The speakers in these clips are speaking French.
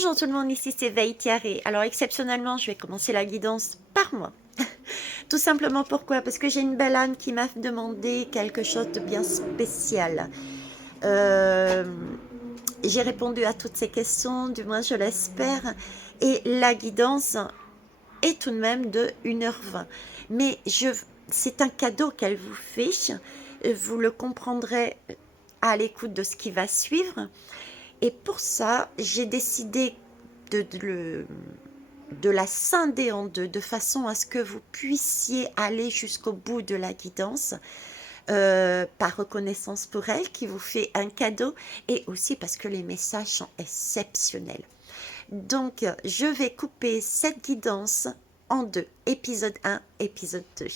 Bonjour tout le monde, ici c'est Veille Tiaré. Alors exceptionnellement, je vais commencer la guidance par moi. Tout simplement pourquoi? Parce que j'ai une belle âme qui m'a demandé quelque chose de bien spécial. Euh, j'ai répondu à toutes ces questions, du moins je l'espère. Et la guidance est tout de même de 1h20. Mais c'est un cadeau qu'elle vous fait. Vous le comprendrez à l'écoute de ce qui va suivre. Et pour ça, j'ai décidé de la scinder en deux, de façon à ce que vous puissiez aller jusqu'au bout de la guidance, par reconnaissance pour elle, qui vous fait un cadeau, et aussi parce que les messages sont exceptionnels. Donc, je vais couper cette guidance en deux, épisode 1, épisode 2.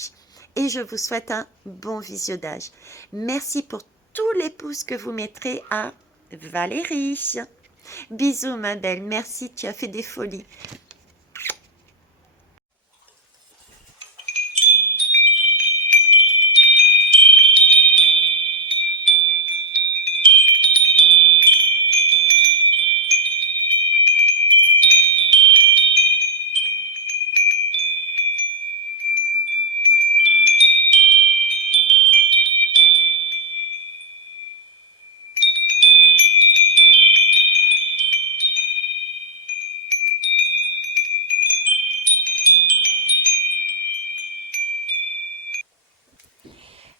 Et je vous souhaite un bon visionnage. Merci pour tous les pouces que vous mettrez à Valérie. Bisous ma belle, merci, tu as fait des folies.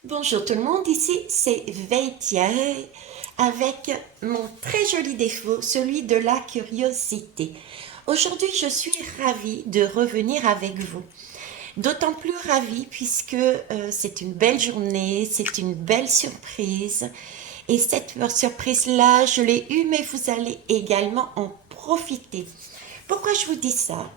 Bonjour tout le monde, ici c'est Veitia avec mon très joli défaut, celui de la curiosité. Aujourd'hui, je suis ravie de revenir avec vous. D'autant plus ravie puisque c'est une belle journée, c'est une belle surprise. Et cette surprise-là, je l'ai eue, mais vous allez également en profiter. Pourquoi je vous dis ça?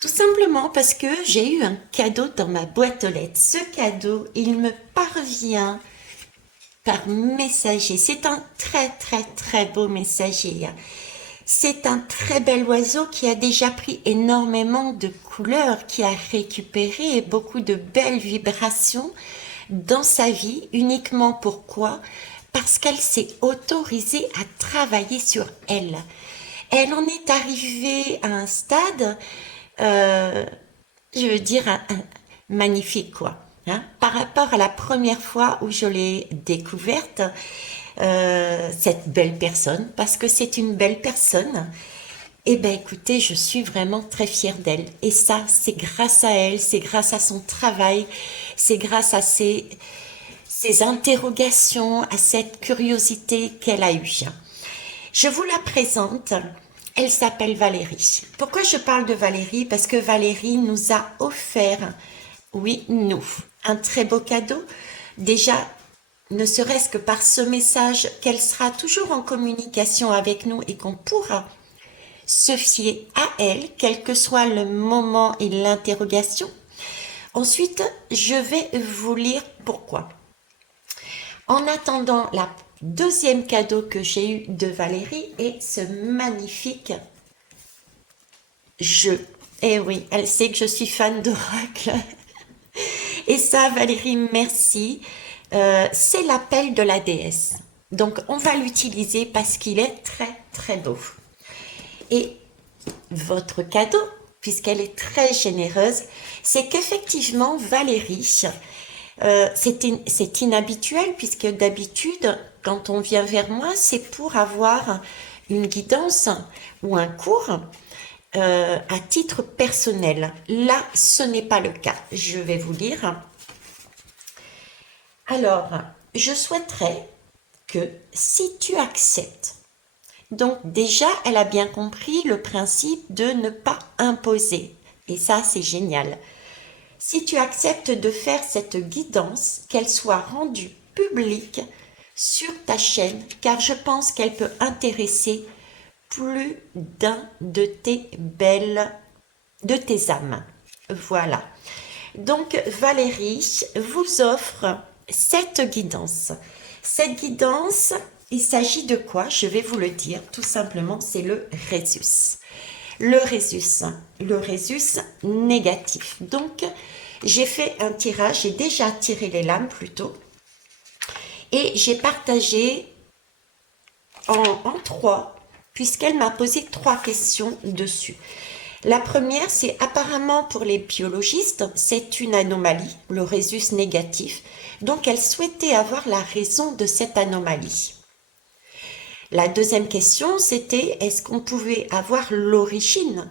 Tout simplement parce que j'ai eu un cadeau dans ma boîte aux lettres. Ce cadeau, il me parvient par messager. C'est un très très très beau messager. C'est un très bel oiseau qui a déjà pris énormément de couleurs, qui a récupéré beaucoup de belles vibrations dans sa vie. Uniquement pourquoi? Parce qu'elle s'est autorisée à travailler sur elle. Elle en est arrivée à un stade, euh, je veux dire, magnifique, quoi. Hein. Par rapport à la première fois où je l'ai découverte, cette belle personne, parce que c'est une belle personne, eh bien écoutez, je suis vraiment très fière d'elle. Et ça, c'est grâce à elle, c'est grâce à son travail, c'est grâce à ses interrogations, à cette curiosité qu'elle a eue. Je vous la présente. Elle s'appelle Valérie. Pourquoi je parle de Valérie? Parce que Valérie nous a offert, oui, nous, un très beau cadeau. Déjà, ne serait-ce que par ce message, qu'elle sera toujours en communication avec nous et qu'on pourra se fier à elle, quel que soit le moment et l'interrogation. Ensuite, je vais vous lire pourquoi. En attendant, la deuxième cadeau que j'ai eu de Valérie est ce magnifique jeu. Et oui, elle sait que je suis fan d'Oracle. Et ça, Valérie, merci. C'est l'appel de la déesse. Donc, on va l'utiliser parce qu'il est très, très beau. Et votre cadeau, puisqu'elle est très généreuse, c'est qu'effectivement, Valérie, c'est inhabituel, puisque d'habitude, quand on vient vers moi, c'est pour avoir une guidance ou un cours à titre personnel. Là, ce n'est pas le cas. Je vais vous lire. Alors, je souhaiterais que si tu acceptes, donc déjà, elle a bien compris le principe de ne pas imposer. Et ça, c'est génial. Si tu acceptes de faire cette guidance, qu'elle soit rendue publique sur ta chaîne, car je pense qu'elle peut intéresser plus d'un de tes âmes. Voilà. Donc Valérie vous offre cette guidance. Cette guidance, il s'agit de quoi? Je vais vous le dire tout simplement, c'est le Rhésus. Le Rhésus négatif. Donc, j'ai fait un tirage, j'ai déjà tiré les lames plutôt, et j'ai partagé en trois, puisqu'elle m'a posé 3 questions dessus. La première, c'est apparemment pour les biologistes, c'est une anomalie, le rhésus négatif. Donc, elle souhaitait avoir la raison de cette anomalie. La deuxième question, c'était est-ce qu'on pouvait avoir l'origine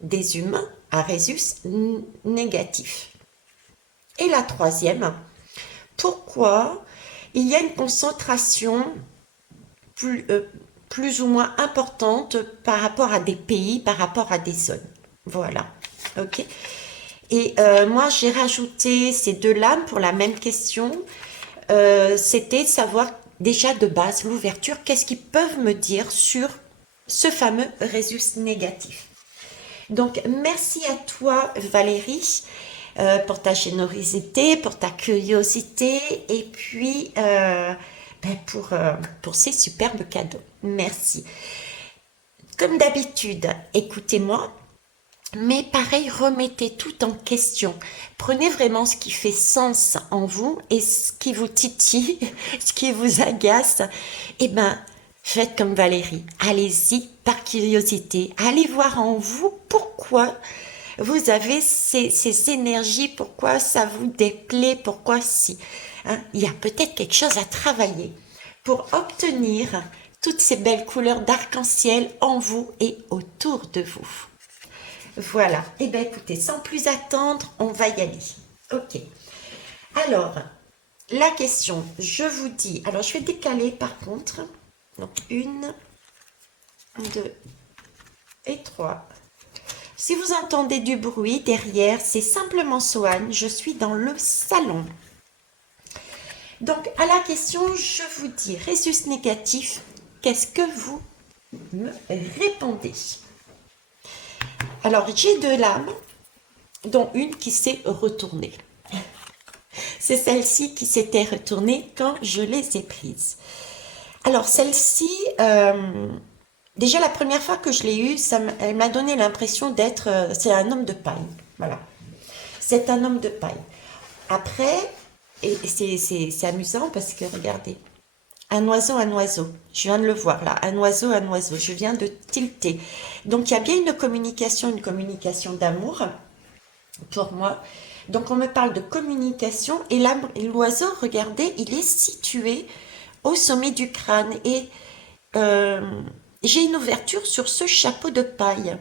des humains à rhésus négatif? Et la troisième, pourquoi il y a une concentration plus ou moins importante par rapport à des pays, par rapport à des zones. Voilà. Ok. Et moi, j'ai rajouté ces 2 lames pour la même question. C'était savoir déjà de base l'ouverture, qu'est-ce qu'ils peuvent me dire sur ce fameux rhésus négatif. Donc, merci à toi, Valérie, pour ta générosité, pour ta curiosité et puis pour ces superbes cadeaux. Merci. Comme d'habitude, écoutez-moi, mais pareil, remettez tout en question. Prenez vraiment ce qui fait sens en vous et ce qui vous titille, ce qui vous agace. Eh ben, faites comme Valérie. Allez-y par curiosité. Allez voir en vous pourquoi vous avez ces énergies, pourquoi ça vous déplaît, pourquoi si. Hein, il y a peut-être quelque chose à travailler pour obtenir toutes ces belles couleurs d'arc-en-ciel en vous et autour de vous. Voilà. Eh bien, écoutez, sans plus attendre, on va y aller. Ok. Alors, la question, je vous dis... Alors, je vais décaler par contre. Donc, 1, 2 et 3. Si vous entendez du bruit derrière, c'est simplement Soane. Je suis dans le salon. Donc, à la question, je vous dis, rhésus négatif, qu'est-ce que vous me répondez? Alors, j'ai 2 lames, dont une qui s'est retournée. C'est celle-ci qui s'était retournée quand je les ai prises. Alors, celle-ci, déjà la première fois que je l'ai eue, elle m'a donné l'impression d'être... c'est un homme de paille. Voilà. C'est un homme de paille. Après, et c'est amusant parce que, regardez, un oiseau, je viens de le voir là, un oiseau, je viens de tilter. Donc il y a bien une communication d'amour pour moi. Donc on me parle de communication et l'oiseau, regardez, il est situé au sommet du crâne et j'ai une ouverture sur ce chapeau de paille.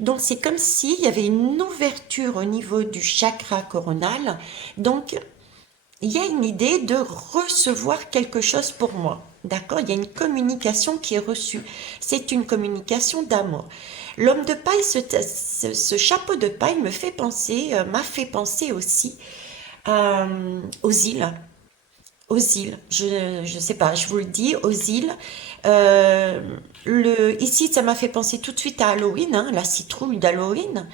Donc c'est comme s'il y avait une ouverture au niveau du chakra coronal. Donc il y a une idée de recevoir quelque chose pour moi. D'accord? Il y a une communication qui est reçue. C'est une communication d'amour. L'homme de paille, ce chapeau de paille m'a fait penser aussi aux îles. Aux îles. Je ne sais pas, je vous le dis, aux îles. Ici, ça m'a fait penser tout de suite à Halloween, hein, la citrouille d'Halloween,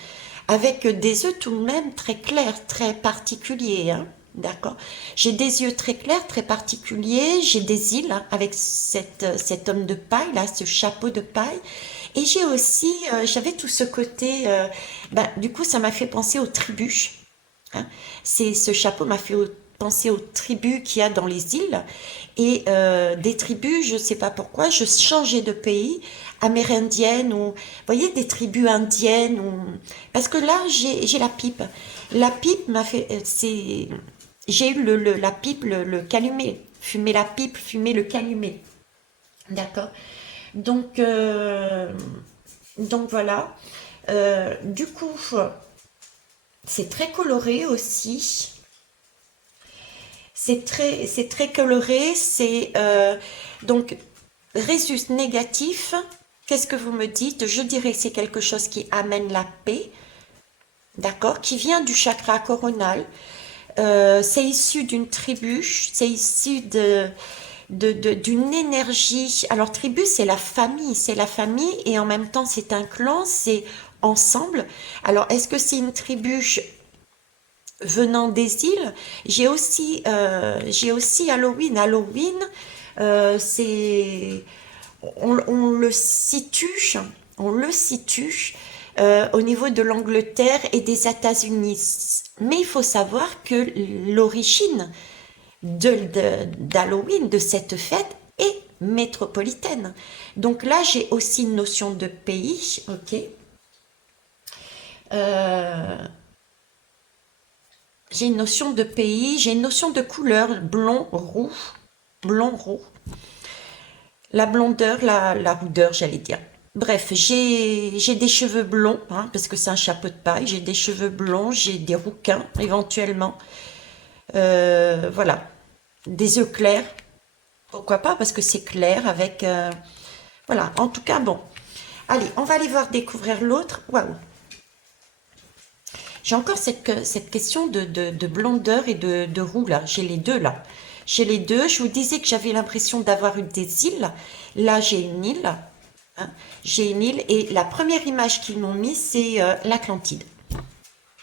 avec des œufs tout de même très clairs, très particuliers, hein. D'accord. J'ai des yeux très clairs, très particuliers. J'ai des îles hein, avec cet homme de paille, là, ce chapeau de paille. Et j'ai aussi, j'avais tout ce côté, du coup, ça m'a fait penser aux tribus. Hein. Ce chapeau m'a fait penser aux tribus qu'il y a dans les îles. Et des tribus, je ne sais pas pourquoi, je changeais de pays, amérindienne ou, vous voyez, des tribus indiennes. Parce que là, j'ai la pipe. La pipe m'a fait, j'ai eu la pipe, le calumet, fumer la pipe, fumer le calumet. D'accord. Donc voilà. Du coup, c'est très coloré aussi. C'est très coloré. C'est donc rhésus négatif. Qu'est-ce que vous me dites? Je dirais que c'est quelque chose qui amène la paix. D'accord, qui vient du chakra coronal. C'est issu d'une tribu, c'est issu d'une énergie. Alors, tribu, c'est la famille et en même temps, c'est un clan, c'est ensemble. Alors, est-ce que c'est une tribu venant des îles? J'ai aussi Halloween. Halloween, on le situe, au niveau de l'Angleterre et des États-Unis. Mais il faut savoir que l'origine d'Halloween, de cette fête, est métropolitaine. Donc là, j'ai aussi une notion de pays, ok. Euh, j'ai une notion de pays, j'ai une notion de couleur, blond, roux. La blondeur, la roudeur, j'allais dire. Bref, j'ai des cheveux blonds, hein, parce que c'est un chapeau de paille. J'ai des cheveux blonds, j'ai des rouquins, éventuellement. Voilà. Des yeux clairs. Pourquoi pas? Parce que c'est clair avec... voilà. En tout cas, bon. Allez, on va aller voir découvrir l'autre. Waouh. J'ai encore cette question de blondeur et de roux, là. J'ai les deux, là. J'ai les deux. Je vous disais que j'avais l'impression d'avoir eu des îles. Là, j'ai une île. Hein. J'ai une île. Et la première image qu'ils m'ont mis, c'est l'Atlantide.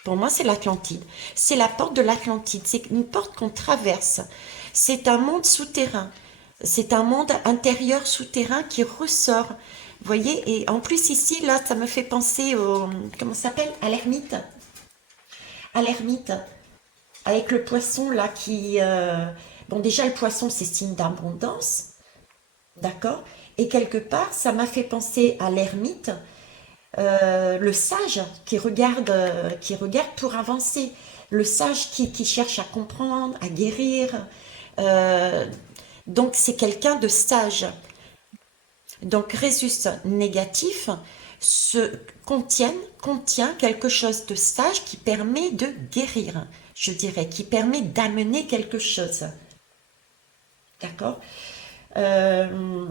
Pour moi, c'est l'Atlantide. C'est la porte de l'Atlantide. C'est une porte qu'on traverse. C'est un monde souterrain. C'est un monde intérieur souterrain qui ressort. Vous voyez? Et en plus, ici, là, ça me fait penser au... Comment ça s'appelle? À l'ermite. À l'ermite. Avec le poisson, là, qui... Bon, déjà, le poisson, c'est signe d'abondance. D'accord? Et quelque part, ça m'a fait penser à l'ermite, le sage qui regarde pour avancer, le sage qui cherche à comprendre, à guérir. Euh, donc c'est quelqu'un de sage. Donc Rhésus négatif contient quelque chose de sage qui permet de guérir, je dirais, qui permet d'amener quelque chose. D'accord. Euh,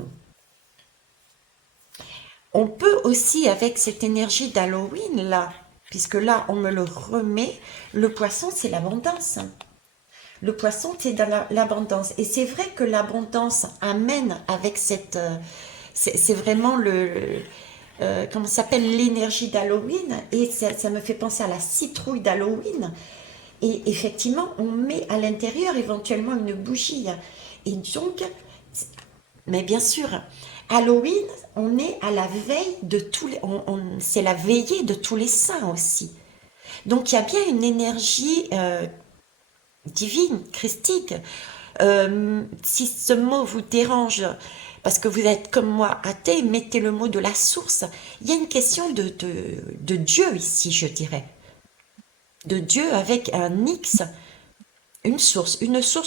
On peut aussi, avec cette énergie d'Halloween, là, puisque là, on me le remet, le poisson, c'est l'abondance. Le poisson, c'est dans l'abondance. Et c'est vrai que l'abondance amène avec cette... c'est vraiment comment ça s'appelle, l'énergie d'Halloween. Et ça me fait penser à la citrouille d'Halloween. Et effectivement, on met à l'intérieur éventuellement une bougie. Et donc, mais bien sûr, Halloween, on est à la veille de tous les... c'est la veillée de tous les saints aussi. Donc il y a bien une énergie divine, christique. Si ce mot vous dérange, parce que vous êtes comme moi athée, mettez le mot de la source. Il y a une question de Dieu ici, je dirais. De Dieu avec un X, une source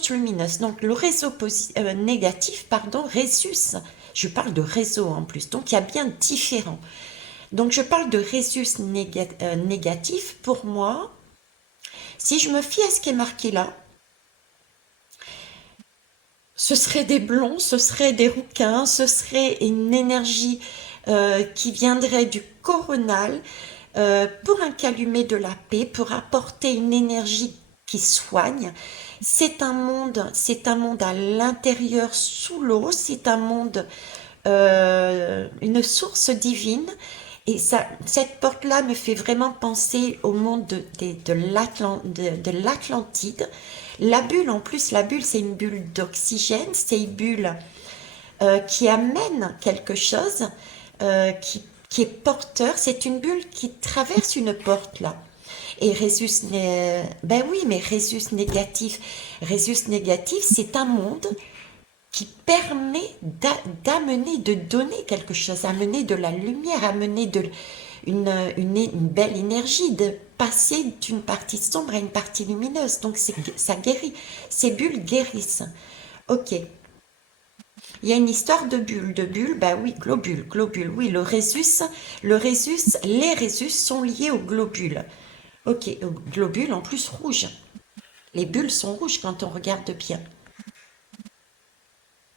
lumineuse. Donc le réseau négatif, pardon, Rhésus, je parle de réseau en plus, donc il y a bien différent. Donc je parle de Rhésus négatif, pour moi, si je me fie à ce qui est marqué là, ce serait des blonds, ce serait des rouquins, ce serait une énergie qui viendrait du coronal pour un calumet de la paix, pour apporter une énergie qui soigne. C'est un monde à l'intérieur sous l'eau, c'est un monde, une source divine. Et ça, cette porte-là me fait vraiment penser au monde de l'Atlantide. La bulle, en plus, la bulle, c'est une bulle d'oxygène, c'est une bulle qui amène quelque chose, qui est porteur. C'est une bulle qui traverse une porte, là. Et ben oui, mais Rhésus négatif, c'est un monde qui permet d'amener, de donner quelque chose, amener de la lumière, amener une belle énergie, de passer d'une partie sombre à une partie lumineuse. Donc ça guérit. Ces bulles guérissent. Ok. Il y a une histoire de bulles, bah oui, globules, oui, les Rhésus sont liés aux globules. Ok, aux globules en plus rouges. Les bulles sont rouges quand on regarde bien.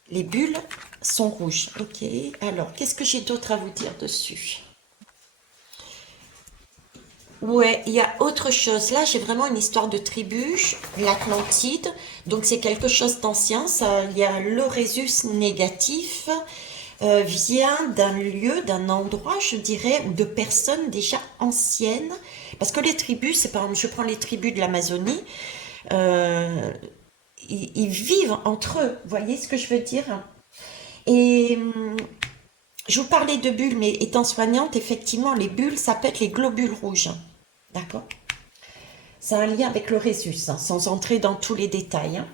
Les bulles sont rouges. Ok, alors, qu'est-ce que j'ai d'autre à vous dire dessus? Ouais, il y a autre chose. Là, j'ai vraiment une histoire de tribu, l'Atlantide. Donc, c'est quelque chose d'ancien. Il y a le Rhésus négatif. Vient d'un lieu, d'un endroit, je dirais, ou de personnes déjà anciennes. Parce que les tribus, c'est par exemple, je prends les tribus de l'Amazonie, euh, ils vivent entre eux. Vous voyez ce que je veux dire? Et je vous parlais de bulles, mais étant soignante, effectivement, les bulles, ça peut être les globules rouges. D'accord? Ça a un lien avec le Rhésus, hein, sans entrer dans tous les détails. Hein.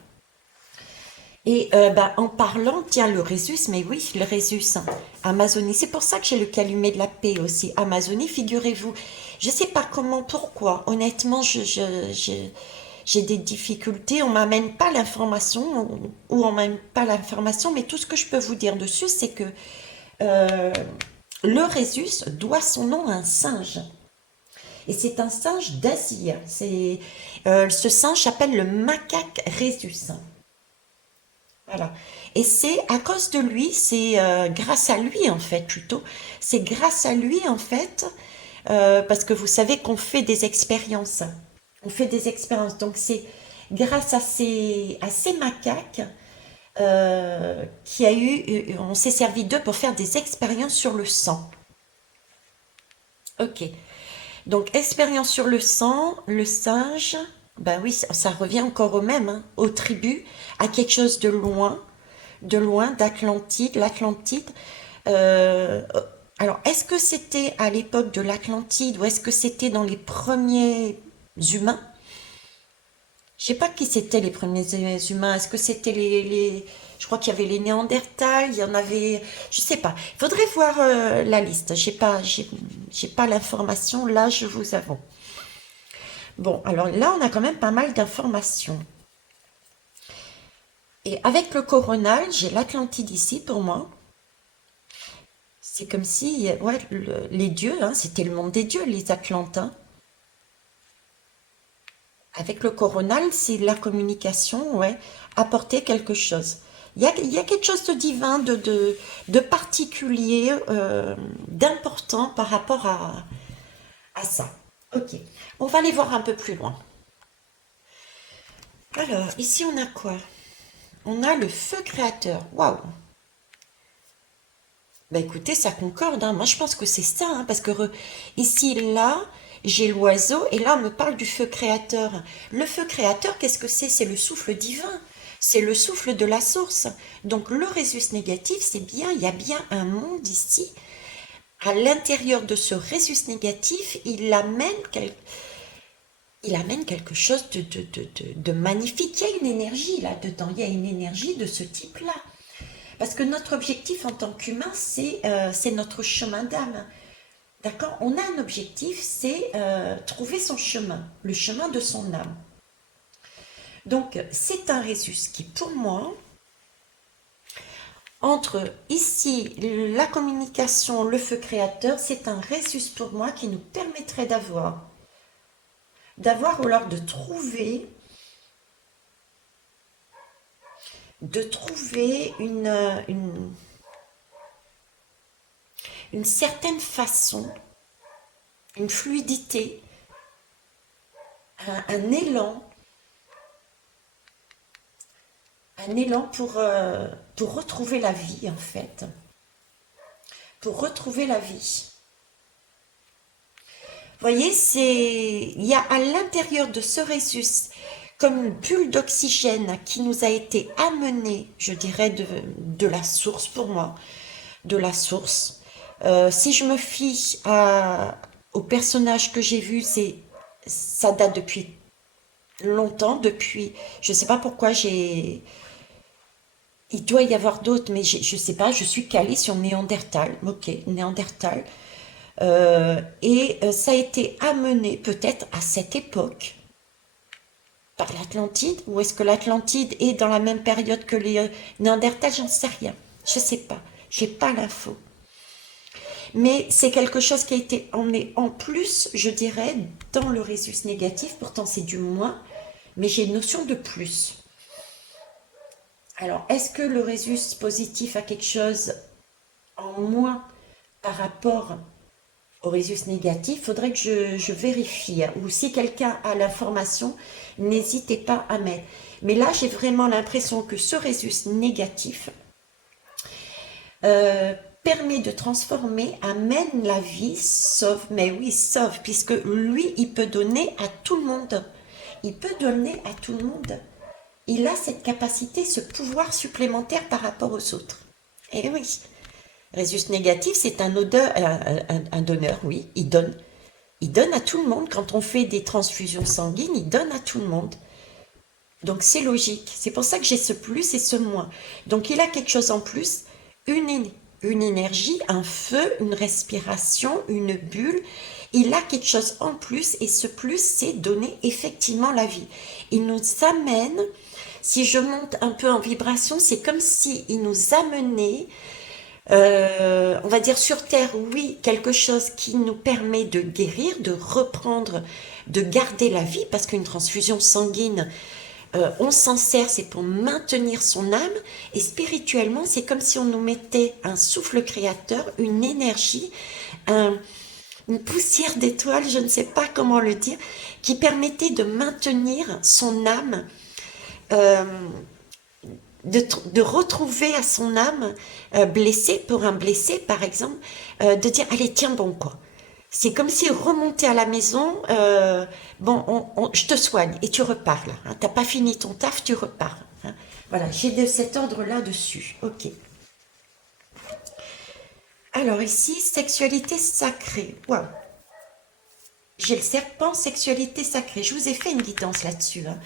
Et bah, en parlant, tiens, le Rhésus, mais oui, le Rhésus, hein, Amazonie, c'est pour ça que j'ai le calumet de la paix aussi. Amazonie, figurez-vous, je sais pas comment, pourquoi, honnêtement, j'ai des difficultés, on m'amène pas l'information, ou on m'amène pas l'information, mais tout ce que je peux vous dire dessus, c'est que euh, le Rhésus doit son nom à un singe. Et c'est un singe d'Asie. Ce singe s'appelle le macaque Rhésus. Voilà. Et c'est à cause de lui, c'est grâce à lui en fait plutôt. C'est grâce à lui en fait, parce que vous savez qu'on fait des expériences. On fait des expériences. Donc c'est grâce à ces macaques on s'est servi d'eux pour faire des expériences sur le sang. Ok. Donc expérience sur le sang, le singe, ben oui, ça revient encore au même, hein, aux tribus, à quelque chose de loin, d'Atlantide, l'Atlantide. Euh, alors, est-ce que c'était à l'époque de l'Atlantide ou est-ce que c'était dans les premiers humains? Je sais pas qui c'était les premiers humains. Est-ce que c'était je crois qu'il y avait les Néandertals, il y en avait, je sais pas. Il faudrait voir la liste. J'ai pas l'information là, je vous avoue. Bon, alors là, on a quand même pas mal d'informations. Et avec le coronal, j'ai l'Atlantide ici pour moi. C'est comme si, ouais, les dieux, hein, c'était le monde des dieux, les Atlantes, hein. Avec le coronal, c'est la communication, ouais, apporter quelque chose. Il y a quelque chose de divin, de particulier, d'important par rapport à ça. Ok, on va aller voir un peu plus loin. Alors, ici, on a quoi? On a le feu créateur. Waouh! Bah écoutez, ça concorde, hein. Moi, je pense que c'est ça, hein, parce que ici, là, j'ai l'oiseau, et là, on me parle du feu créateur. Le feu créateur, qu'est-ce que c'est? C'est le souffle divin. C'est le souffle de la source. Donc, le résus négatif, c'est bien, il y a bien un monde ici. À l'intérieur de ce résus négatif, il amène quelque chose de magnifique. Il y a une énergie là-dedans, il y a une énergie de ce type-là. Parce que notre objectif en tant qu'humain, c'est notre chemin d'âme. D'accord? On a un objectif, c'est trouver son chemin, le chemin de son âme. Donc, c'est un résus qui, pour moi, entre ici la communication, le feu créateur, c'est un résus pour moi qui nous permettrait d'avoir ou alors de trouver une certaine façon, une fluidité, un élan, pour retrouver la vie, en fait. Pour retrouver la vie. Vous voyez, il y a à l'intérieur de ce résus comme une bulle d'oxygène qui nous a été amenée, je dirais, de la source pour moi, de la source. Si je me fie au personnage que j'ai vu, ça date depuis longtemps, je ne sais pas pourquoi il doit y avoir d'autres, mais je ne sais pas, je suis calée sur Néandertal, ok, Néandertal. Ça a été amené peut-être à cette époque par l'Atlantide, ou est-ce que l'Atlantide est dans la même période que les Néandertals, j'en sais rien, je sais pas, j'ai pas l'info. Mais c'est quelque chose qui a été emmené en plus, je dirais, dans le résus négatif, pourtant c'est du moins, mais j'ai une notion de plus. Alors, est-ce que le résus positif a quelque chose en moins par rapport au résus négatif? Faudrait que je vérifie, hein. Ou si quelqu'un a l'information, n'hésitez pas à mettre. Mais là, j'ai vraiment l'impression que ce résus négatif permet de transformer, amène la vie, sauf, mais oui, sauf, puisque lui, il peut donner à tout le monde. Il peut donner à tout le monde. Il a cette capacité, ce pouvoir supplémentaire par rapport aux autres. Et oui, résus négatif, c'est un donneur, oui, il donne. Il donne à tout le monde. Quand on fait des transfusions sanguines, il donne à tout le monde. Donc c'est logique. C'est pour ça que j'ai ce plus et ce moins. Donc il a quelque chose en plus, une, une énergie, un feu, une respiration, une bulle. Il a quelque chose en plus et ce plus, c'est donner effectivement la vie. Il nous amène, si je monte un peu en vibration, c'est comme si il nous amenait, on va dire sur Terre, oui, quelque chose qui nous permet de guérir, de reprendre, de garder la vie, parce qu'une transfusion sanguine, on s'en sert, c'est pour maintenir son âme, et spirituellement, c'est comme si on nous mettait un souffle créateur, une énergie, un, une poussière d'étoiles, je ne sais pas comment le dire, qui permettait de maintenir son âme, euh, de retrouver à son âme blessée, pour un blessé par exemple, de dire allez tiens bon quoi. C'est comme si remonter à la maison, bon je te soigne et tu repars là. Hein, t'as pas fini ton taf, tu repars. Hein. Voilà, j'ai de cet ordre-là dessus. Ok. Alors ici, sexualité sacrée. Waouh. J'ai le serpent, sexualité sacrée. Je vous ai fait une guidance là-dessus. Hein.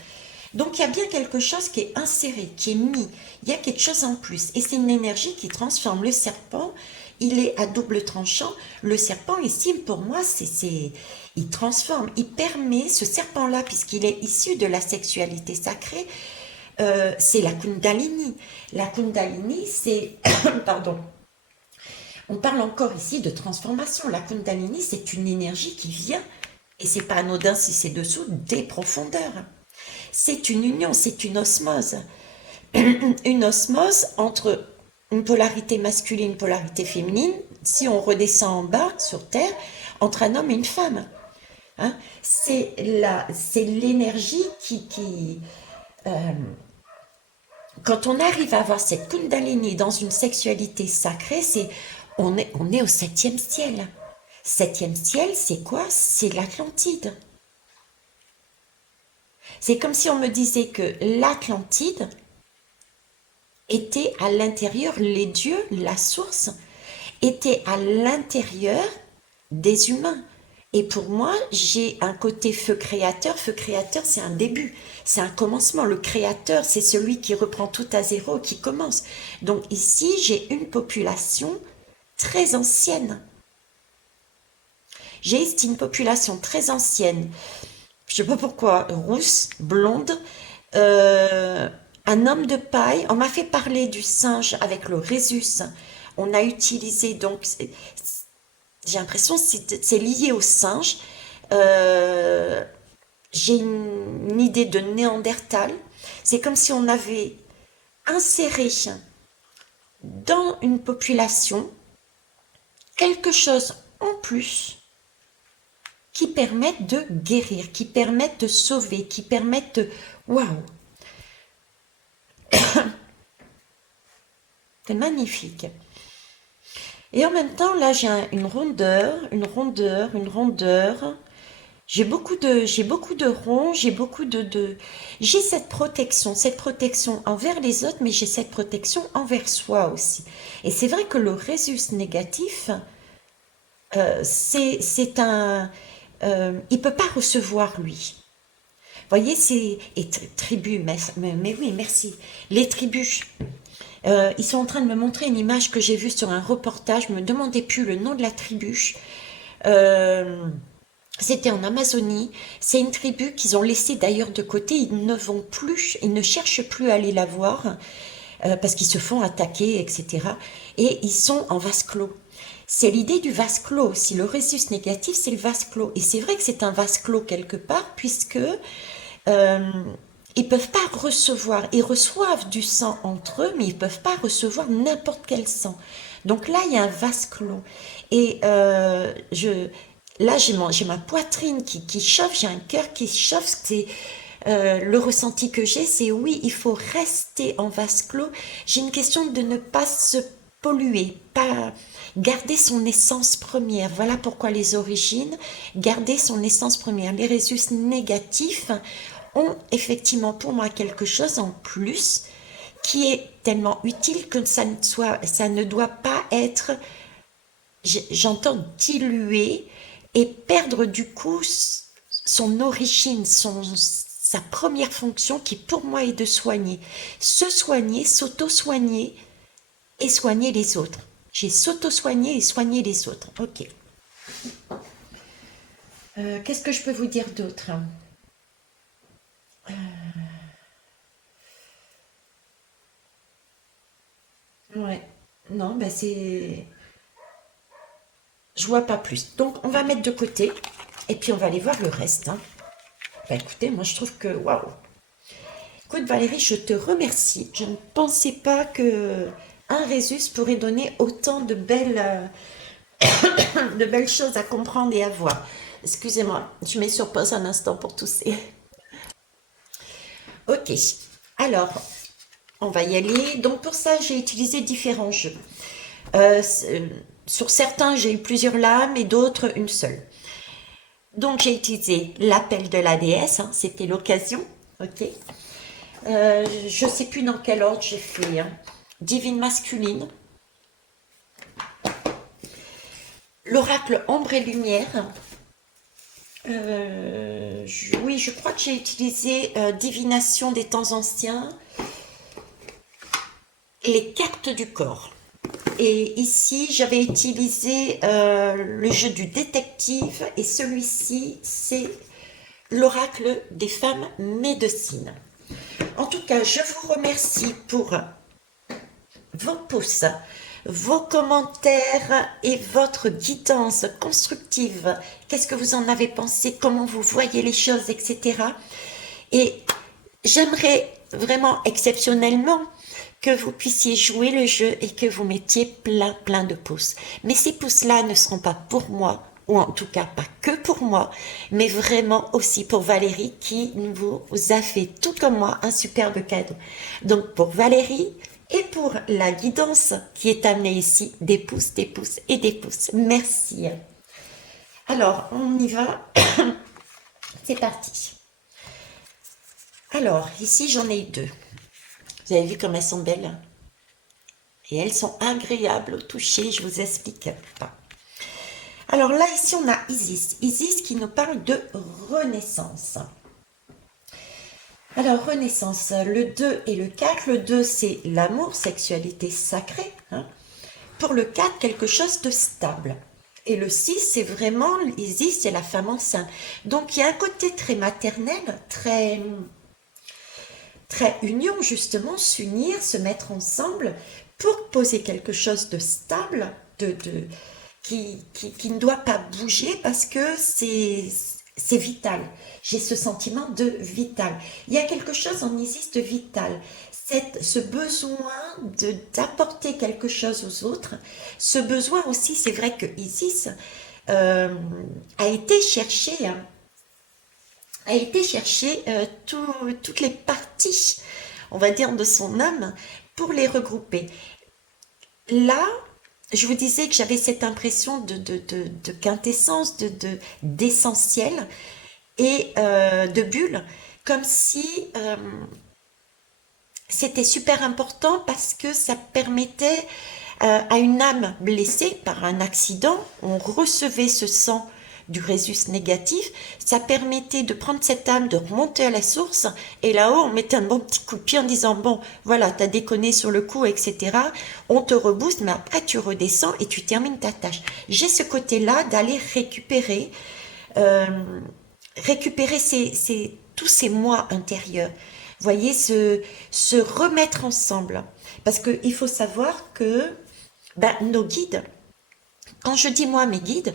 Donc il y a bien quelque chose qui est inséré, qui est mis. Il y a quelque chose en plus. Et c'est une énergie qui transforme le serpent. Il est à double tranchant. Le serpent ici, pour moi, il transforme, il permet, ce serpent-là, puisqu'il est issu de la sexualité sacrée, c'est la Kundalini. La Kundalini, c'est, pardon, on parle encore ici de transformation. La Kundalini, c'est une énergie qui vient, et c'est pas anodin si c'est dessous, des profondeurs. C'est une union, c'est une osmose. Une osmose entre une polarité masculine, une polarité féminine, si on redescend en bas sur Terre, entre un homme et une femme. Hein. C'est l'énergie quand on arrive à avoir cette Kundalini dans une sexualité sacrée, on est au septième ciel. Septième ciel, c'est quoi? C'est l'Atlantide. C'est comme si on me disait que l'Atlantide était à l'intérieur, les dieux, la source, étaient à l'intérieur des humains. Et pour moi, j'ai un côté feu créateur. Feu créateur, c'est un début, c'est un commencement. Le créateur, c'est celui qui reprend tout à zéro, qui commence. Donc ici, j'ai une population très ancienne. J'ai ici une population très ancienne. Je ne sais pas pourquoi, rousse, blonde, euh, un homme de paille. On m'a fait parler du singe avec le rhésus. On a utilisé donc, j'ai l'impression que c'est lié au singe. Euh, j'ai une idée de Néandertal. C'est comme si on avait inséré dans une population quelque chose en plus qui permettent de guérir, qui permettent de sauver, qui permettent de... Waouh, c'est magnifique. Et en même temps, là, j'ai une rondeur, une rondeur, une rondeur. J'ai beaucoup de ronds, j'ai beaucoup j'ai cette protection envers les autres, mais j'ai cette protection envers soi aussi. Et c'est vrai que le résus négatif, c'est un, il peut pas recevoir lui. Vous voyez, c'est et tribus, mais oui, merci. Les tribus, ils sont en train de me montrer une image que j'ai vue sur un reportage. Je me demandais plus le nom de la tribu. Euh, C'était en Amazonie. C'est une tribu qu'ils ont laissée d'ailleurs de côté. Ils ne vont plus, ils ne cherchent plus à aller la voir parce qu'ils se font attaquer, etc. Et ils sont en vase clos. C'est l'idée du vase clos. Si le résus négatif, c'est le vase clos. Et c'est vrai que c'est un vase clos quelque part, puisque euh, ils peuvent pas recevoir. Ils reçoivent du sang entre eux, mais ils peuvent pas recevoir n'importe quel sang. Donc là, il y a un vase clos. Et là, j'ai ma poitrine qui chauffe, j'ai un cœur qui chauffe. C'est le ressenti que j'ai, c'est oui, il faut rester en vase clos. J'ai une question de ne pas se polluer, pas garder son essence première. Voilà pourquoi les origines, garder son essence première. Les résus négatifs ont effectivement pour moi quelque chose en plus qui est tellement utile que ça ne doit pas être, j'entends diluer et perdre du coup son origine, sa première fonction qui pour moi est de soigner. Se soigner, s'auto-soigner et soigner les autres. J'ai s'auto-soigner et soigner les autres. Ok. Qu'est-ce que je peux vous dire d'autre? Ouais. Non, ben c'est... Je vois pas plus. Donc, on va mettre de côté. Et puis, on va aller voir le reste. Hein. Ben, écoutez, moi, je trouve que... Waouh! Écoute, Valérie, je te remercie. Je ne pensais pas que un Rhésus pourrait donner autant de belles choses à comprendre et à voir. Excusez-moi, je mets sur pause un instant pour tousser. Ok. Alors, on va y aller. Donc, pour ça, j'ai utilisé différents jeux. Euh, sur certains, j'ai eu plusieurs lames et d'autres, une seule. Donc, j'ai utilisé l'appel de la déesse, hein, c'était l'occasion. Ok. Je ne sais plus dans quel ordre j'ai fait. Hein. Divine masculine. L'oracle ombre et lumière. Oui, je crois que j'ai utilisé divination des temps anciens. Les cartes du corps. Et ici, j'avais utilisé le jeu du détective et celui-ci, c'est l'oracle des femmes médecines. En tout cas, je vous remercie pour vos pouces, vos commentaires et votre guidance constructive. Qu'est-ce que vous en avez pensé? Comment vous voyez les choses, etc. Et j'aimerais vraiment exceptionnellement que vous puissiez jouer le jeu et que vous mettiez plein de pouces. Mais ces pouces-là ne seront pas pour moi, ou en tout cas pas que pour moi, mais vraiment aussi pour Valérie qui vous a fait, tout comme moi, un superbe cadeau. Donc pour Valérie et pour la guidance qui est amenée ici, des pouces et des pouces. Merci. Alors, on y va. C'est parti. Alors, ici j'en ai deux. Vous avez vu comme elles sont belles? Et elles sont agréables au toucher, je vous explique pas. Alors là, ici, on a Isis. Isis qui nous parle de renaissance. Alors, renaissance, le 2 et le 4. Le 2, c'est l'amour, sexualité sacrée. Hein. Pour le 4, quelque chose de stable. Et le 6, c'est vraiment, Isis, c'est la femme enceinte. Donc, il y a un côté très maternel, très union, justement, s'unir, se mettre ensemble pour poser quelque chose de stable, qui ne doit pas bouger parce que c'est vital. J'ai ce sentiment de vital. Il y a quelque chose en Isis de vital. Ce besoin d'apporter quelque chose aux autres, ce besoin aussi, c'est vrai que Isis a été chercher... Hein, toutes les parties, on va dire, de son âme pour les regrouper. Là, je vous disais que j'avais cette impression de quintessence, d'essentiel et de bulle, comme si c'était super important parce que ça permettait à une âme blessée par un accident, on recevait ce sang du Rhésus négatif, ça permettait de prendre cette âme, de remonter à la source, et là-haut, on mettait un bon petit coup de pied en disant, bon, voilà, t'as déconné sur le coup, etc. On te rebooste, mais après, tu redescends et tu termines ta tâche. J'ai ce côté-là d'aller récupérer, euh, tous ces moi intérieurs. Vous voyez, se remettre ensemble. Parce qu'il faut savoir que nos guides, quand je dis moi mes guides,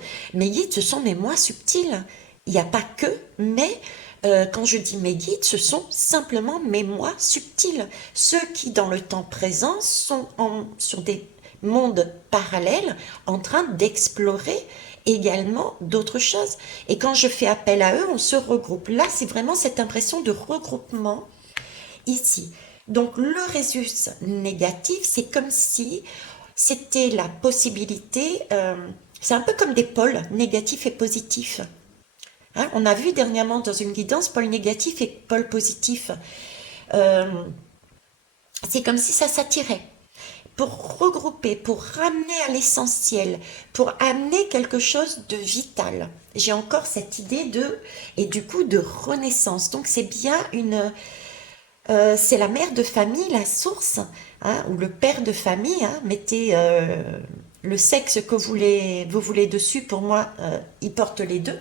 ce sont mes moi subtils. Il n'y a pas que, mais quand je dis mes guides, ce sont simplement mes moi subtils. Ceux qui, dans le temps présent, sont sur des mondes parallèles en train d'explorer également d'autres choses. Et quand je fais appel à eux, on se regroupe. Là, c'est vraiment cette impression de regroupement ici. Donc, le Rhésus négatif, c'est comme si c'était la possibilité, c'est un peu comme des pôles négatifs et positifs. Hein, on a vu dernièrement dans une guidance pôle négatif et pôle positif. C'est comme si ça s'attirait. pour regrouper, pour ramener à l'essentiel, pour amener quelque chose de vital. J'ai encore cette idée et du coup, de renaissance. Donc, c'est bien c'est la mère de famille, la source, hein, ou le père de famille, hein, mettez le sexe que vous voulez dessus, pour moi, il porte les deux.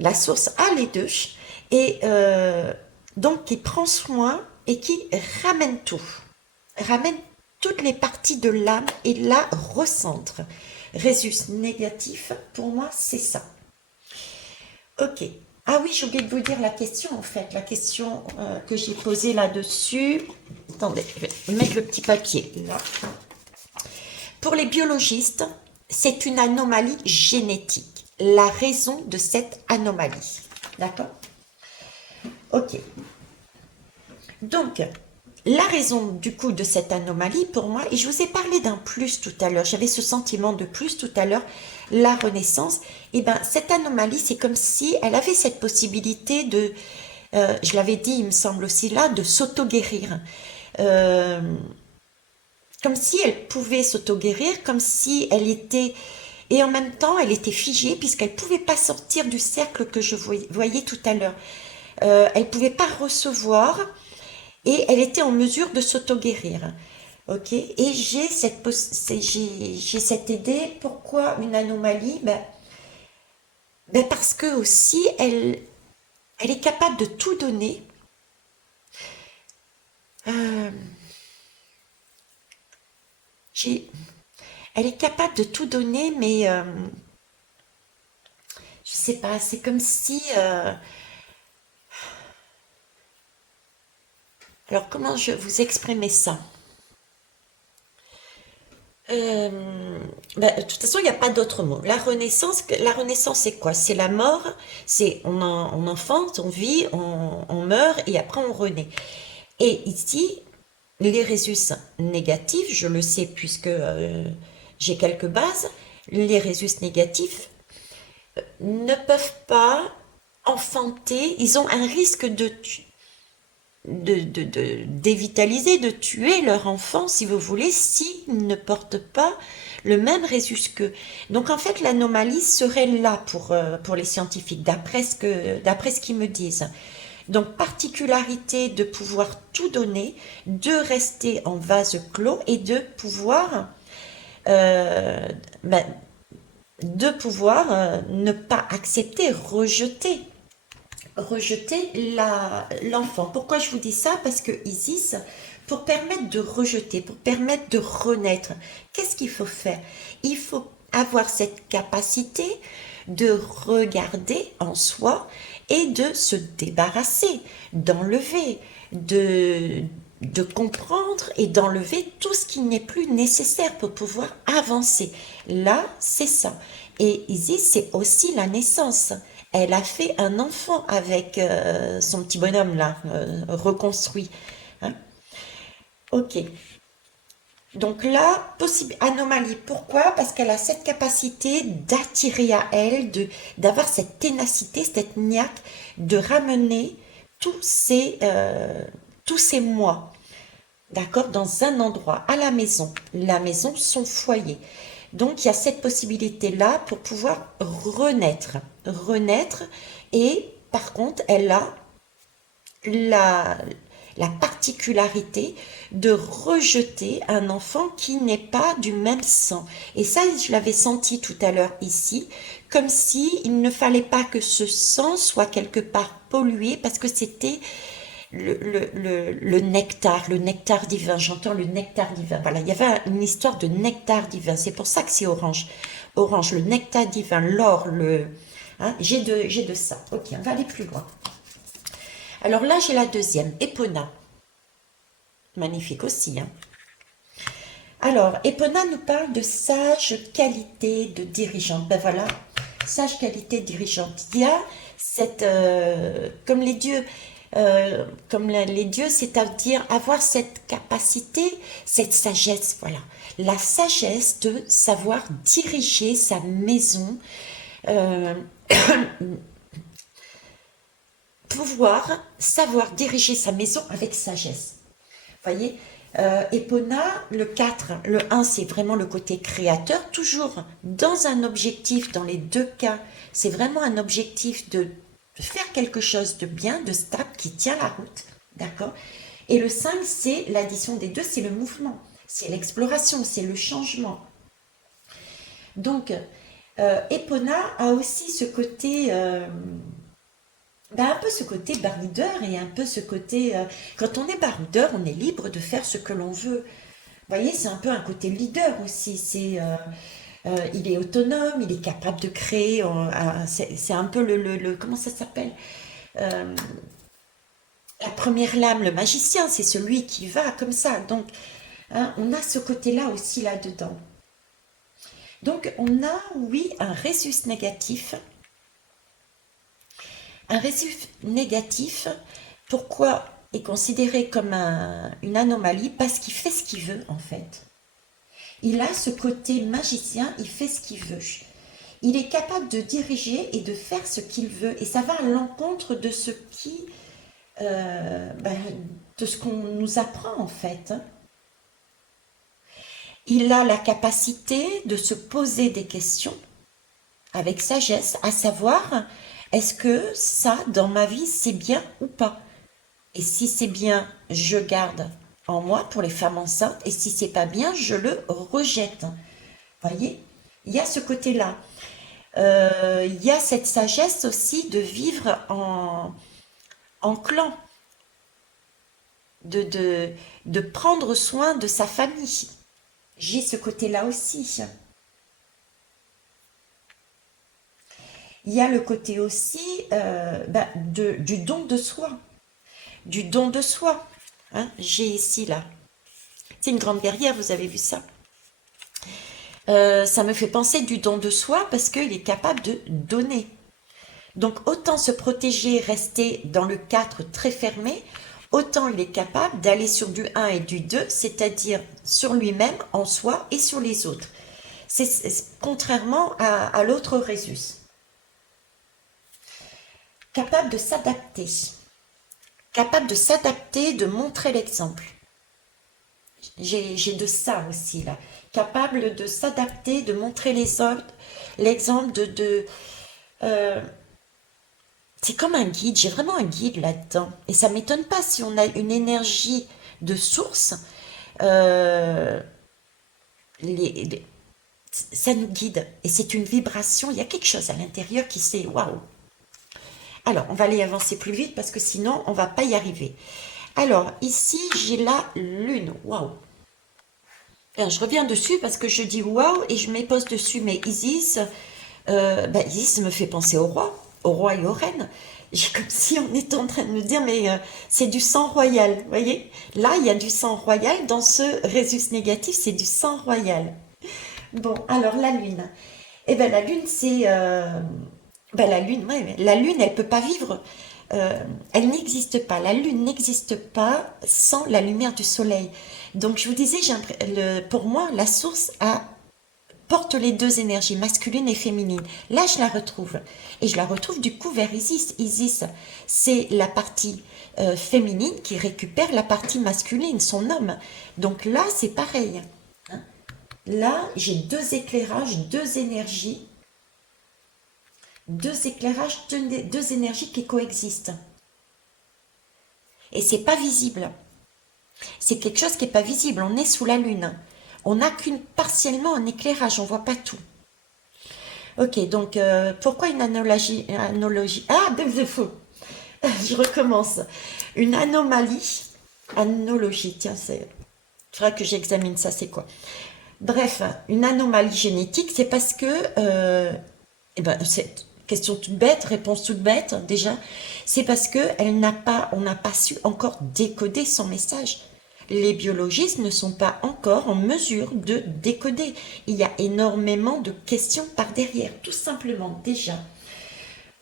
La source a les deux, et donc qui prend soin et qui ramène tout, ramène toutes les parties de l'âme et la recentre. Résus négatif, pour moi, c'est ça. Ok. Ah oui, j'ai oublié de vous dire la question, en fait, la question que j'ai posée là-dessus. Attendez, je vais mettre le petit papier là. Pour les biologistes, c'est une anomalie génétique. La raison de cette anomalie. D'accord? Ok. Donc, la raison du coup de cette anomalie pour moi, et je vous ai parlé d'un plus tout à l'heure, j'avais ce sentiment de plus tout à l'heure, la renaissance, et bien cette anomalie, c'est comme si elle avait cette possibilité de, je l'avais dit, il me semble aussi là, de s'auto-guérir. Euh, Comme si elle pouvait s'auto-guérir, comme si elle était... Et en même temps, elle était figée puisqu'elle ne pouvait pas sortir du cercle que je voyais tout à l'heure. Elle ne pouvait pas recevoir et elle était en mesure de s'auto-guérir. Ok. Et j'ai cette idée. Pourquoi une anomalie? Parce que aussi, elle est capable de tout donner. Euh, j'ai, Elle est capable de tout donner, mais je sais pas, c'est comme si... alors, comment je vous exprimer ça? De toute façon, il n'y a pas d'autre mot. La renaissance, c'est quoi? C'est la mort, c'est on enfante, on vit, on meurt et après on renaît. Et ici, les résus négatifs, je le sais puisque j'ai quelques bases, les résus négatifs ne peuvent pas enfanter, ils ont un risque de dévitaliser, de tuer leur enfant, si vous voulez, s'ils ne portent pas le même résus qu'eux. Donc en fait, l'anomalie serait là pour les scientifiques, d'après ce qu'ils me disent. Donc particularité de pouvoir tout donner, de rester en vase clos et euh, ben, de pouvoir ne pas accepter, l'enfant. Pourquoi je vous dis ça? Parce que Isis, pour permettre de rejeter, pour permettre de renaître, qu'est-ce qu'il faut faire? Il faut avoir cette capacité de regarder en soi et de se débarrasser, d'enlever, de comprendre et d'enlever tout ce qui n'est plus nécessaire pour pouvoir avancer. Là, c'est ça. Et Isis, c'est aussi la naissance. Elle a fait un enfant avec son petit bonhomme là, reconstruit. Hein. Ok. Donc là, possible anomalie. Pourquoi? Parce qu'elle a cette capacité d'attirer à elle, d'avoir cette ténacité, cette niaque, de ramener tous ces moi, d'accord, dans un endroit, à la maison, son foyer. Donc il y a cette possibilité-là pour pouvoir renaître, et par contre, elle a la, la particularité de rejeter un enfant qui n'est pas du même sang. Et ça, je l'avais senti tout à l'heure ici, comme si il ne fallait pas que ce sang soit quelque part pollué, parce que c'était le nectar divin. J'entends le nectar divin. Voilà, il y avait une histoire de nectar divin. C'est pour ça que c'est orange. Orange, le nectar divin, l'or, hein, j'ai de ça. Ok, on va aller plus loin. Alors là, j'ai la deuxième, Epona. Magnifique aussi. Hein. Alors, Epona nous parle de sage qualité de dirigeante. Ben voilà, sage qualité dirigeante. Il y a cette, comme les dieux, c'est-à-dire avoir cette capacité, cette sagesse, voilà. La sagesse de savoir diriger sa maison, euh, pouvoir savoir diriger sa maison avec sagesse. Voyez, Epona, le 4, le 1, c'est vraiment le côté créateur, toujours dans un objectif, dans les deux cas, c'est vraiment un objectif de faire quelque chose de bien, de stable, qui tient la route, d'accord? Et le 5, c'est l'addition des deux, c'est le mouvement, c'est l'exploration, c'est le changement. Donc, Epona a aussi ce côté, un peu ce côté baroudeur et un peu ce côté, quand on est baroudeur, on est libre de faire ce que l'on veut. Vous voyez, c'est un peu un côté leader aussi. Il est autonome, il est capable de créer. C'est un peu comment ça s'appelle? Euh, la première lame, le magicien, c'est celui qui va comme ça. Donc, hein, on a ce côté-là aussi là-dedans. Donc, on a, oui, un résus négatif. Un résus négatif, pourquoi est considéré comme une anomalie? Parce qu'il fait ce qu'il veut, en fait. Il a ce côté magicien, il fait ce qu'il veut. Il est capable de diriger et de faire ce qu'il veut. Et ça va à l'encontre de ce de ce qu'on nous apprend, en fait. Il a la capacité de se poser des questions avec sagesse, à savoir, est-ce que ça, dans ma vie, c'est bien ou pas? Et si c'est bien, je garde en moi pour les femmes enceintes, et si c'est pas bien, je le rejette. Voyez, il y a ce côté-là. Il y a cette sagesse aussi de vivre en clan, de, de, de prendre soin de sa famille. J'ai ce côté-là aussi. Il y a le côté aussi du don de soi. Du don de soi. Hein, j'ai ici, là. C'est une grande guerrière, vous avez vu ça. Ça me fait penser du don de soi parce qu'il est capable de donner. Donc autant se protéger, rester dans le 4 très fermé, autant il est capable d'aller sur du 1 et du 2, c'est-à-dire sur lui-même, en soi et sur les autres. C'est contrairement à l'autre Rhésus. Capable de s'adapter. Capable de s'adapter, de montrer l'exemple. J'ai de ça aussi là. Capable de s'adapter, de montrer les autres, l'exemple euh, c'est comme un guide, j'ai vraiment un guide là-dedans. Et ça m'étonne pas si on a une énergie de source, euh, les- les- ça nous guide. Et c'est une vibration, il y a quelque chose à l'intérieur qui sait, waouh. Alors, on va aller avancer plus vite parce que sinon, on va pas y arriver. Alors, ici, j'ai la lune. Waouh. Alors, je reviens dessus parce que je dis waouh et je m'épose dessus. Mais Isis, Isis me fait penser au roi et aux reines. J'ai comme si on était en train de me dire, mais c'est du sang royal, vous voyez? Là, il y a du sang royal. Dans ce résus négatif, c'est du sang royal. Bon, alors la lune. Eh bien, la lune, la lune, ouais, la lune, elle peut pas vivre. euh, Elle n'existe pas. La lune n'existe pas sans la lumière du soleil. Donc, je vous disais, pour moi, la source porte les deux énergies, masculine et féminine. Là, je la retrouve. Et je la retrouve du coup vers Isis. Isis, c'est la partie féminine qui récupère la partie masculine, son homme. Donc là, c'est pareil. Hein. Là, j'ai deux éclairages, deux éclairages, deux énergies qui coexistent. Et c'est pas visible. C'est quelque chose qui n'est pas visible. On est sous la lune. On n'a qu'une partiellement un éclairage, on voit pas tout. Ok, donc pourquoi une analogie Ah, c'est faux. Je recommence. Une anologie, tiens, il faudra que j'examine ça, c'est quoi? Bref, une anomalie génétique, c'est parce que, c'est question toute bête, réponse toute bête, déjà, c'est parce que on n'a pas su encore décoder son message. Les biologistes ne sont pas encore en mesure de décoder. Il y a énormément de questions par derrière, tout simplement, déjà.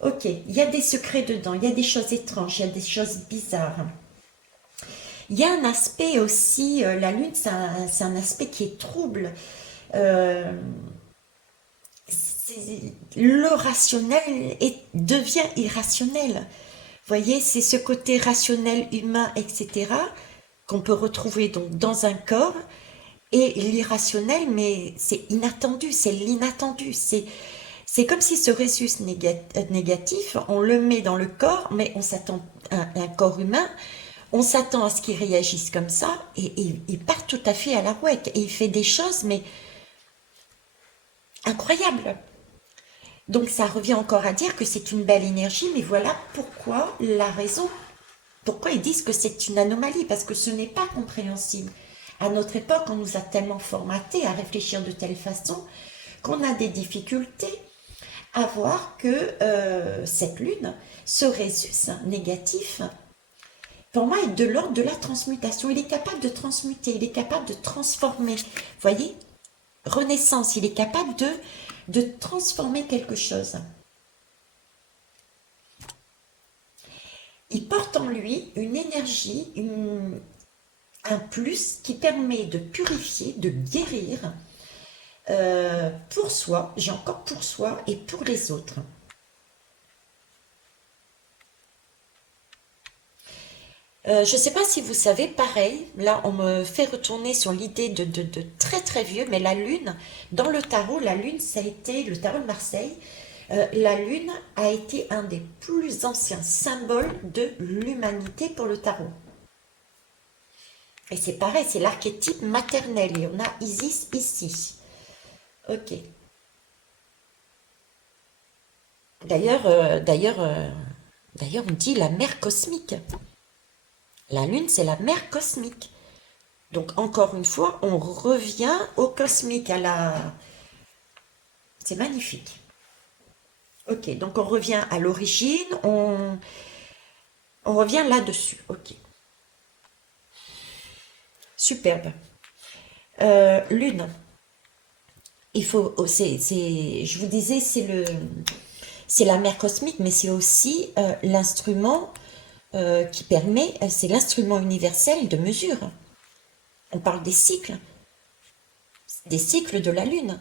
Ok, il y a des secrets dedans, il y a des choses étranges, il y a des choses bizarres. Il y a un aspect aussi, la lune, c'est un aspect qui est trouble. Euh, le rationnel devient irrationnel. Vous voyez, c'est ce côté rationnel humain, etc., qu'on peut retrouver donc dans un corps, et l'irrationnel, mais c'est inattendu, c'est l'inattendu. C'est comme si ce résus négatif, on le met dans le corps, mais on s'attend à un corps humain, on s'attend à ce qu'il réagisse comme ça, et il part tout à fait à la rouette, et il fait des choses, mais incroyables. Donc ça revient encore à dire que c'est une belle énergie, mais voilà pourquoi la raison, pourquoi ils disent que c'est une anomalie, parce que ce n'est pas compréhensible. À notre époque, on nous a tellement formatés à réfléchir de telle façon qu'on a des difficultés à voir que cette lune, ce résus négatif, pour moi, est de l'ordre de la transmutation. Il est capable de transmuter, il est capable de transformer. Vous voyez, renaissance, il est capable de transformer quelque chose. Il porte en lui une énergie, un plus qui permet de purifier, de guérir pour soi, j'ai encore pour soi et pour les autres. Je ne sais pas si vous savez, pareil, là on me fait retourner sur l'idée de très très vieux, mais la lune, dans le tarot, la lune, ça a été, le tarot de Marseille, la lune a été un des plus anciens symboles de l'humanité pour le tarot. Et c'est pareil, c'est l'archétype maternel, et on a Isis ici. Ok. D'ailleurs, on dit la mère cosmique. La lune, c'est la mère cosmique. Donc, encore une fois, on revient au cosmique, à la... C'est magnifique. Ok, donc on revient à l'origine, on revient là-dessus. Ok, superbe. Lune, il faut... je vous disais, c'est la mère cosmique, mais c'est aussi l'instrument qui permet, c'est l'instrument universel de mesure. On parle des cycles de la Lune.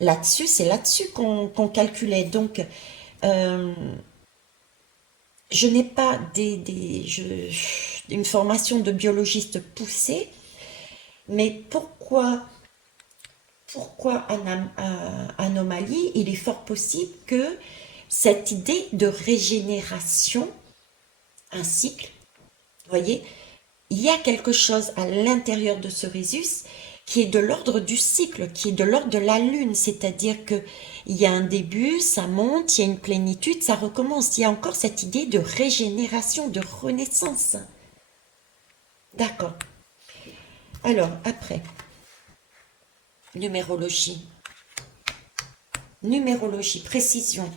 Là-dessus, c'est là-dessus qu'on calculait. Donc, euh, je n'ai pas une formation de biologiste poussée, mais pourquoi anomalie? Il est fort possible que cette idée de régénération, un cycle, vous voyez, il y a quelque chose à l'intérieur de ce résus qui est de l'ordre du cycle, qui est de l'ordre de la lune, c'est-à-dire que il y a un début, ça monte, il y a une plénitude, ça recommence. Il y a encore cette idée de régénération, de renaissance. D'accord. Alors, après, numérologie. Numérologie, précision,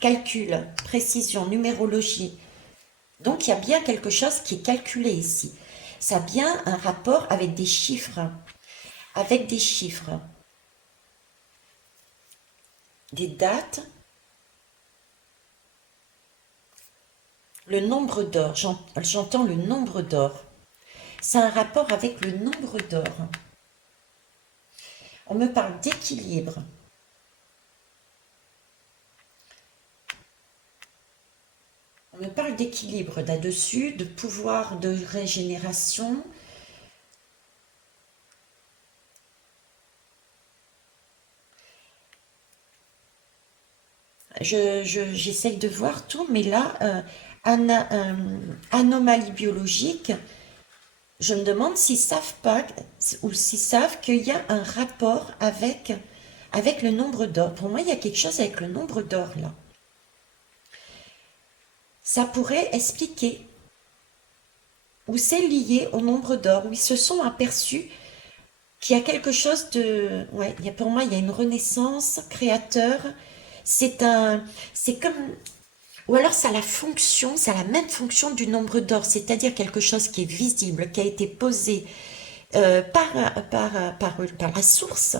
calcul, précision, numérologie. Donc, il y a bien quelque chose qui est calculé ici. Ça a bien un rapport avec des chiffres. Avec des chiffres. Des dates. Le nombre d'or. J'entends le nombre d'or. C'est un rapport avec le nombre d'or. On me parle d'équilibre. On me parle d'équilibre là-dessus, de pouvoir de régénération. J'essaye de voir tout, mais là, anomalie biologique, je me demande s'ils savent pas, ou s'ils savent qu'il y a un rapport avec le nombre d'or. Pour moi, il y a quelque chose avec le nombre d'or, là. Ça pourrait expliquer, ou c'est lié au nombre d'or, où ils se sont aperçus qu'il y a quelque chose de... Ouais, pour moi, il y a une renaissance créateur. C'est comme... Ou alors ça a la fonction, ça a la même fonction du nombre d'or, c'est-à-dire quelque chose qui est visible, qui a été posé par la source,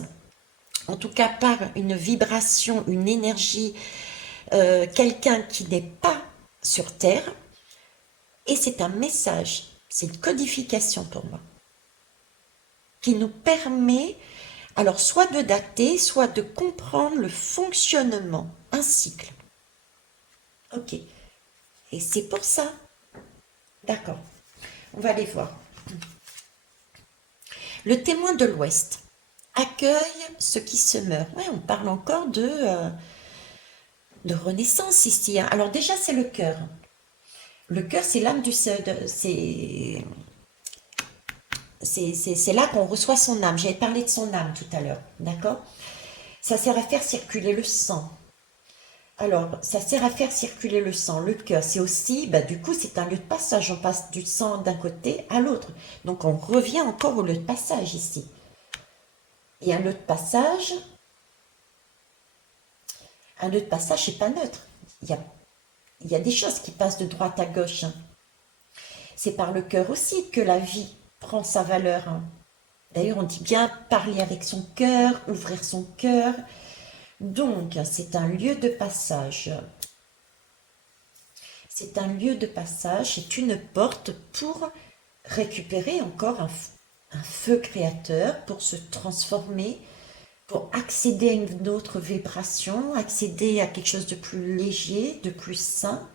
en tout cas par une vibration, une énergie, quelqu'un qui n'est pas sur Terre, et c'est un message, c'est une codification pour moi, qui nous permet, alors soit de dater, soit de comprendre le fonctionnement, un cycle. Ok. Et c'est pour ça. D'accord. On va aller voir. Le témoin de l'Ouest accueille ce qui se meurt. Ouais, on parle encore de renaissance ici, hein. Alors déjà, c'est le cœur. Le cœur, c'est l'âme du... C'est là qu'on reçoit son âme. J'avais parlé de son âme tout à l'heure, d'accord? Ça sert à faire circuler le sang. Alors, ça sert à faire circuler le sang. Le cœur, c'est aussi, bah, du coup, c'est un lieu de passage. On passe du sang d'un côté à l'autre. Donc, on revient encore au lieu de passage ici. Et un lieu de passage, c'est pas neutre. Il y a des choses qui passent de droite à gauche, hein. C'est par le cœur aussi que la vie prend sa valeur, hein. D'ailleurs, on dit bien parler avec son cœur, ouvrir son cœur. Donc, c'est un lieu de passage. C'est un lieu de passage, c'est une porte pour récupérer encore un feu créateur, pour se transformer, pour accéder à une autre vibration, accéder à quelque chose de plus léger, de plus sain.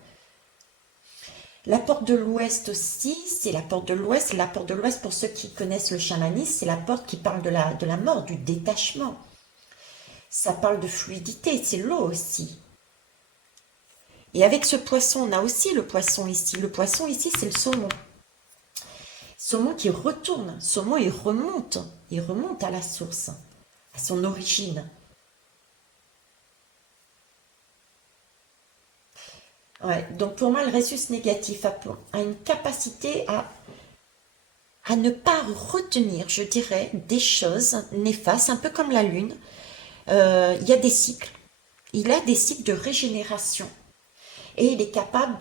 La porte de l'Ouest aussi, c'est la porte de l'Ouest. La porte de l'Ouest, pour ceux qui connaissent le chamanisme, c'est la porte qui parle de la mort, du détachement. Ça parle de fluidité, c'est l'eau aussi. Et avec ce poisson, on a aussi le poisson ici. Le poisson ici, c'est le saumon. Saumon qui retourne. Saumon, il remonte à la source, à son origine. Ouais, donc pour moi, le rhésus négatif a une capacité à ne pas retenir, je dirais, des choses néfastes, un peu comme la lune. Il y a des cycles. Il a des cycles de régénération. Et il est capable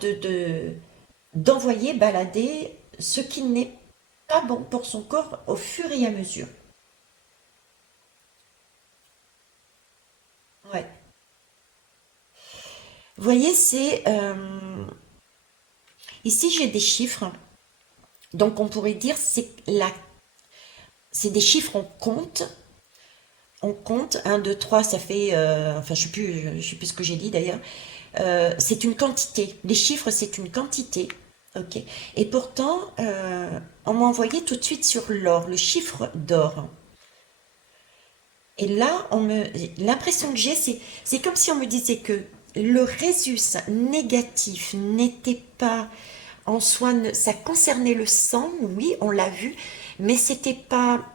d'envoyer balader ce qui n'est pas bon pour son corps au fur et à mesure. Ouais. Vous voyez, ici j'ai des chiffres. Donc on pourrait dire c'est des chiffres on compte. On compte 1, 2, 3, ça fait enfin je sais plus ce que j'ai dit d'ailleurs. C'est une quantité. Les chiffres, c'est une quantité. Ok. Et pourtant, on m'a envoyé tout de suite sur l'or, le chiffre d'or. Et là, l'impression que j'ai, c'est comme si on me disait que le résus négatif n'était pas en soi, ça concernait le sang, oui, on l'a vu, mais c'était pas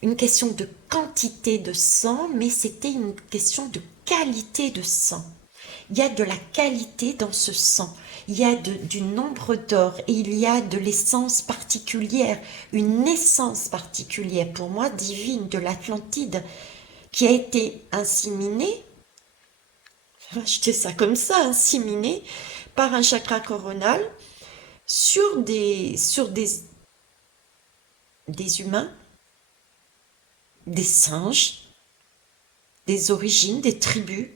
une question de quantité de sang, mais c'était une question de qualité de sang. Il y a de la qualité dans ce sang, il y a du nombre d'or et il y a de l'essence particulière, une essence particulière, pour moi divine, de l'Atlantide, qui a été inséminée, je dis ça comme ça, inséminée par un chakra coronal des humains, des singes, des origines, des tribus.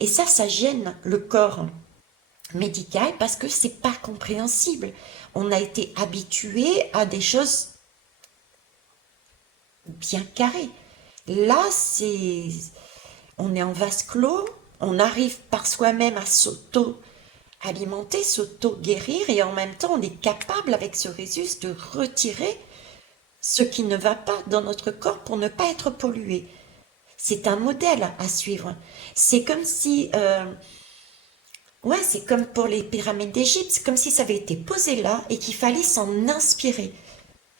Et ça gêne le corps médical parce que c'est pas compréhensible. On a été habitué à des choses bien carrées. Là, on est en vase clos, on arrive par soi-même à s'auto-alimenter, s'auto-guérir, et en même temps, on est capable, avec ce résus, de retirer ce qui ne va pas dans notre corps pour ne pas être pollué. C'est un modèle à suivre. C'est comme si ouais, c'est comme pour les pyramides d'Égypte, c'est comme si ça avait été posé là et qu'il fallait s'en inspirer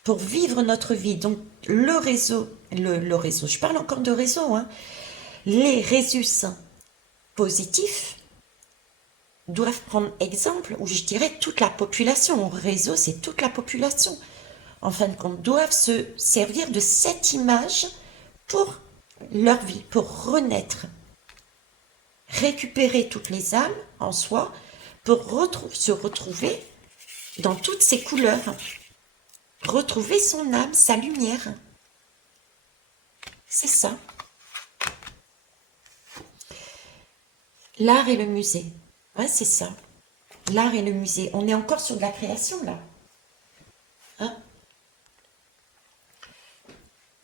pour vivre notre vie. Donc le réseau, le réseau, je parle encore de réseau, hein, les résus positifs doivent prendre exemple, ou je dirais toute la population. Réseau, c'est toute la population. En fin de compte, doivent se servir de cette image pour leur vie, pour renaître, récupérer toutes les âmes en soi pour se retrouver dans toutes ses couleurs, retrouver son âme, sa lumière. C'est ça. L'art et le musée. Ouais, c'est ça. L'art et le musée. On est encore sur de la création là. Hein?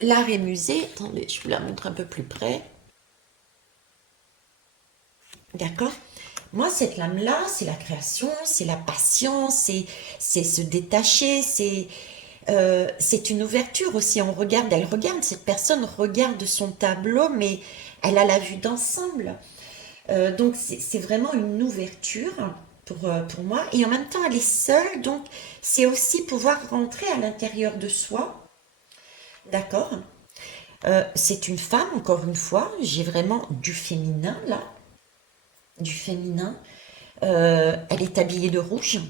L'art et musée. Attendez, je vous la montre un peu plus près. D'accord? Moi, cette lame-là, c'est la création, c'est la passion, c'est se détacher, c'est une ouverture aussi. On regarde, elle regarde, cette personne regarde son tableau, mais elle a la vue d'ensemble. Donc c'est vraiment une ouverture pour moi. Et en même temps, elle est seule, donc c'est aussi pouvoir rentrer à l'intérieur de soi. D'accord? C'est une femme, encore une fois. J'ai vraiment du féminin là, du féminin. Elle est habillée de rouge,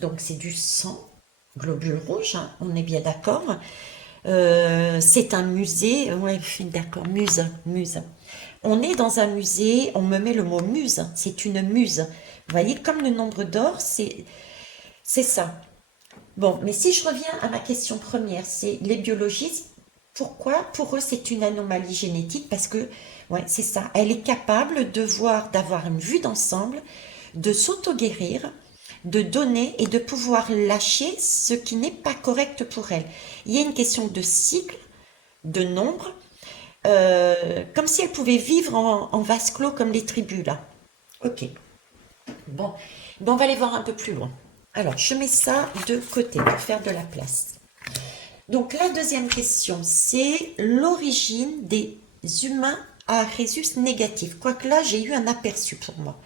donc c'est du sang, globule rouge, hein, on est bien d'accord. C'est un musée, ouais, je suis d'accord, muse, muse. On est dans un musée, on me met le mot muse, c'est une muse. Vous voyez, comme le nombre d'or, c'est ça. Bon, mais si je reviens à ma question première, c'est les biologistes, pourquoi pour eux c'est une anomalie génétique? Parce que, ouais, c'est ça, elle est capable de voir, d'avoir une vue d'ensemble, de s'auto-guérir, de donner et de pouvoir lâcher ce qui n'est pas correct pour elle. Il y a une question de cycle, de nombre, comme si elle pouvait vivre en vase clos comme les tribus là. Ok, bon. Bon, on va aller voir un peu plus loin. Alors, je mets ça de côté pour faire de la place. Donc, la deuxième question, c'est l'origine des humains à rhésus négatif. Quoique là, j'ai eu un aperçu pour moi.